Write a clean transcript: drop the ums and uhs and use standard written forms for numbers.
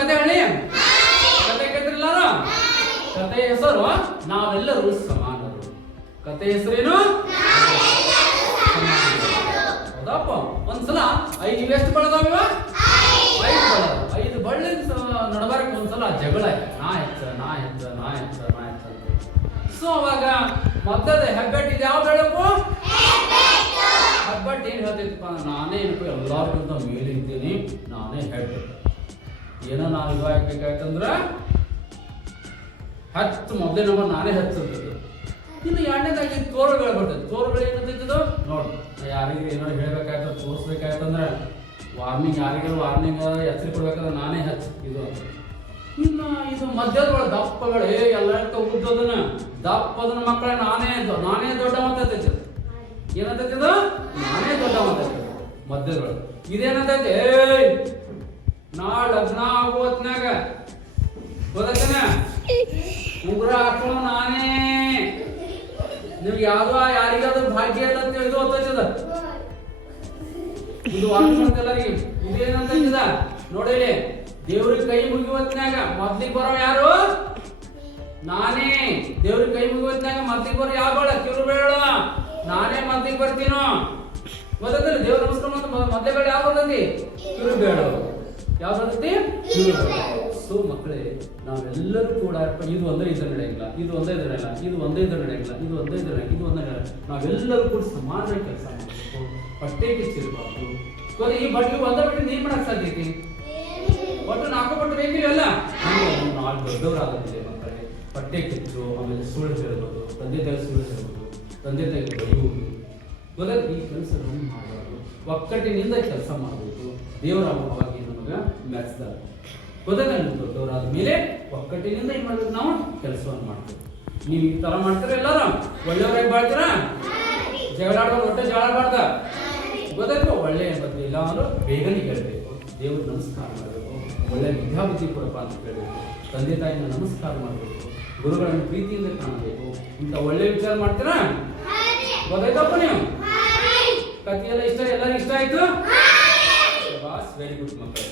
ಕತೆ ಹೇಳಿ. ಕತೆ ಕೇಳಿದ್ರಲ್ಲ, ಕತೆ ಹೆಸರು ನಾವೆಲ್ಲರೂ ಸಮಾನರು. ಕತೆ ಹೆಸರೇನು? ಹೌದಪ್ಪ. ಒಂದ್ಸಲ 5 ಎಷ್ಟು ಬಳದಾವ? 5 ಬಳ್ಳಿನ ನಡಬಾರಕ್ಕೆ ಒಂದ್ಸಲ ಜಗಳ ನಾ ಹೆಚ್ಚ ಸೊ ಅವಾಗ ಮದ್ದದ ಹೆಬ್ಬೆಟ್ಟು ಇದು ಯಾವ್ದು ಹೇಳಪ್ಪು? ಹೆಬ್ಬೆಟ್ಟು ಏನ್ ಹೇಳ್ತೈತಪ್ಪ? ನಾನೇ ಏನಪ್ಪ ಎಲ್ಲಾರ್ಗಿಂತ ಮೇಲೆ ಇದ್ದೀನಿ, ನಾನೇ ಹೆಡ್. ಏನೋ ನಾವು ಇವಾಗ ಬೇಕಾಯ್ತಂದ್ರ ಹತ್ತು ಮೊದಲೇ ನಂಬರ್ ನಾನೇ ಹಚ್ಚಂತದ್ದು. ಇನ್ನು ಎರಡನೇದಾಗಿ ತೋರುಗಳು ಬರ್ತದೆ. ತೋರುಗಳು ಏನಂತದ್ದು ನೋಡಿ, ಯಾರಿಗೆ ಏನಾದ್ರು ಹೇಳ್ಬೇಕಾಯ್ತು ತೋರಿಸ್ಬೇಕಾಯ್ತಂದ್ರೆ ವಾರ್ನಿಂಗ್, ಯಾರಿಗಾರು ವಾರ್ನಿಂಗ್ ಎಚ್ಚರಿಕೆ ಕೊಡ್ಬೇಕಾದ್ರೆ ನಾನೇ ಹಚ್ಚ ಇದು ಅಂತ. ಇನ್ನು ಇದು ಮಧ್ಯದೊಳ ದಪ್ಪಗಳು ಎಲ್ಲ ಉದ್ದದನ್ನ ದಪ್ಪದನ್ನ ಮಕ್ಕಳ ನಾನೇ ದೊಡ್ಡ ಮಾತೈತೆ. ಏನಂತೈತಿದು? ನಾನೇ ದೊಡ್ಡ ಮಾತೈತೆ ಮಧ್ಯದೊಳ. ಇದೇನಂತೈತೆ? ನಾ ಲಗ್ನ ಆಗೋತ್ನಾಗ ಗೊತ್ತೇನ ಉಂಗುರ ಹಾಕೋಣ ನಾನೇ, ನಿಮ್ಗೆ ಯಾರಿಗಾದ್ರೂ ಭಾಗ್ಯ ಇಲ್ಲ ಅಂತ ಇದು ಗೊತ್ತೈತದ. ಇದು ವಾರ್ನಿಂಗ್ ಎಲ್ಲರಿಗೆ. ಇದೇನಂತ ನೋಡಿ, ದೇವ್ರಿಗೆ ಕೈ ಮುಗಿವತ್ನಾಗ ಮೊದ್ಲಿಗೆ ಬರೋ ಯಾರು? ನಾನೇ. ದೇವ್ರಿಗೆ ಕೈ ಮುಗಿವತ್ನಾಗ ಮೊದ್ಲಿಗೆ ಬರೋ ಯಾವಳ? ಕಿರು ಬೇಡ, ನಾನೇ ಮೊದ್ಲಿಗೆ ಬರ್ತೀನೋ ಗೊತ್ತಿಲ್ಲ. ದೇವ್ರ ನಮಸ್ಕಾರ ಮೊದ್ಲೇ ಬೇಡ ಯಾವ ಬರ್ತೈತಿ? ಕಿರು ಬೇಡ. ಯಾವ ಬರ್ತೈತಿ? ಕಿರು ಬೇಡ. ಸೊ ಮಕ್ಕಳೇ, ನಾವೆಲ್ಲರೂ ಕೂಡ ಇದು ಒಂದೇ ಇದ್ರ ನಡೆಯಂಗಿಲ್ಲ, ಇದು ಒಂದೇ ಇದ್ರ ನಡೆಯಲ್ಲ, ಇದು ಒಂದೇ ಇದ್ರ ನಡೆಯಂಗಿಲ್ಲ, ಇದು ಒಂದೇ ಇದ್ರ ಇದು ಒಂದೇ ನಡೆಯಲ್ಲ. ನಾವೆಲ್ಲರೂ ಕೂಡ ಸಮಾನವಾಗಿ ಕೆಲಸ ಮಾಡಬೇಕು, ಪಟ್ಟೆ ಕಿಚ್ಚಿರಬಾರ್ದು. ಈ ಬಟ್ಟೆ ಒಂದೇ ಬಟ್ಟೆ ನೀನ್ ಮಾಡಕ್ ಸಾಧ್ಯತೆ? ಒಟ್ಟು 4 ಬಟ್ಟೆ ಬೇಕಿಲ್ಲ. ನಾಳೆ ದೊಡ್ಡವರಾಗುತ್ತೆ ಮಕ್ಕಳೇ. ಪಟ್ಟೆ ಕಿಚ್ಚು, ಆಮೇಲೆ ಸುಳ್ಳು ಹೇಳಬಹುದು, ತಂದೆ ತಾಯಿ ಸುಳ್ಳು ಹೇಳಬಹುದು, ತಂದೆ ತಾಯಿ ಬರೆಯುವುದು ಗೊತ್ತ. ಈ ಕೆಲಸ ಮಾಡಬಾರ್ದು. ಒಕ್ಕಟ್ಟಿನಿಂದ ಕೆಲಸ ಮಾಡಬೇಕು. ದೇವರ ಅವಾಗಿ ನಮಗೆ ಮೆಚ್ಚಿದ್ದಾರೆ ಗೊತ್ತಾಗ. ದೊಡ್ಡವರಾದ ಮೇಲೆ ಒಕ್ಕಟ್ಟಿನಿಂದ ಏನ್ ಮಾಡ್ಬೇಕು? ನಾವು ಕೆಲಸವನ್ನು ಮಾಡ್ತೀವಿ. ನೀವು ಈ ತರ ಮಾಡ್ತೀರ, ಎಲ್ಲಾರು ಒಳ್ಳೆಯವ್ರಾಗಿ ಬಾಳ್ತೀರ. ಜಗಳಾಡೋರು ಒಟ್ಟೆ ಜಗಳ ಆಡಬಾರ್ದ ಗೊತ್ತಾಯ್ತು. ಒಳ್ಳೆ ಬಗ್ಗೆ ಇಲ್ಲ ಅಂದ್ರೆ ಬೇಗನೆ ಕೇಳಬೇಕು. ದೇವ್ರ ನಮಸ್ಕಾರ ಮಾಡಬೇಕು, ಒಳ್ಳೆ ವಿದ್ಯಾಬುದ್ಧಿ ಕೊಡಪ್ಪ ಅಂತ ಕೇಳಬೇಕು. ತಂದೆ ತಾಯಿನ ನಮಸ್ಕಾರ ಮಾಡಬೇಕು, ಗುರುಗಳನ್ನು ಪ್ರೀತಿಯಿಂದ ಕಾಣಬೇಕು. ಇಂಥ ಒಳ್ಳೆ ವಿಚಾರ ಮಾಡ್ತೀರಾ? ಗೊತ್ತಾಯ್ತಪ್ಪ ನೀವು? ಕಥೆಯೆಲ್ಲ ಇಷ್ಟ, ಎಲ್ಲರಿಗೂ ಇಷ್ಟ ಆಯ್ತು? ವೆರಿ ಗುಡ್ ಮಕ್ಕಳು.